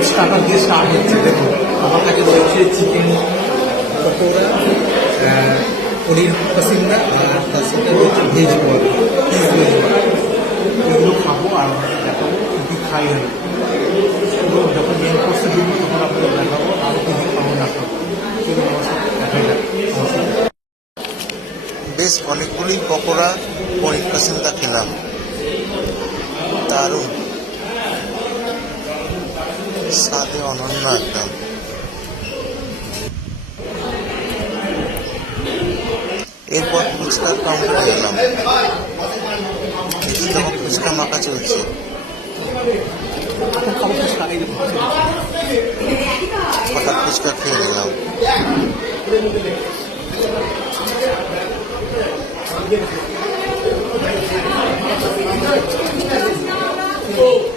পাঁচ দিয়ে স্টার্ট হচ্ছে দেখুন আমার কাছে রয়েছে চিকেন পকোড়া পনির পাসিন্দা আর তার সাথে রয়েছে ভেজ এগুলো খাব আর দেখাবো খাই আমি যখন মেন তখন আপনাদের দেখাবো আরও কী কী খাব না বেশ অনেকগুলি পকোড়া পনির কাসিন্দা খেলাম। দারুণ। স্বাদে অনন্য একদম এরপর ফুচকার কাউন্টারে গেলাম দেখি তখন ফুচকা মাখা চলছে হঠাৎ ফুচকা খেয়ে নিলাম Thank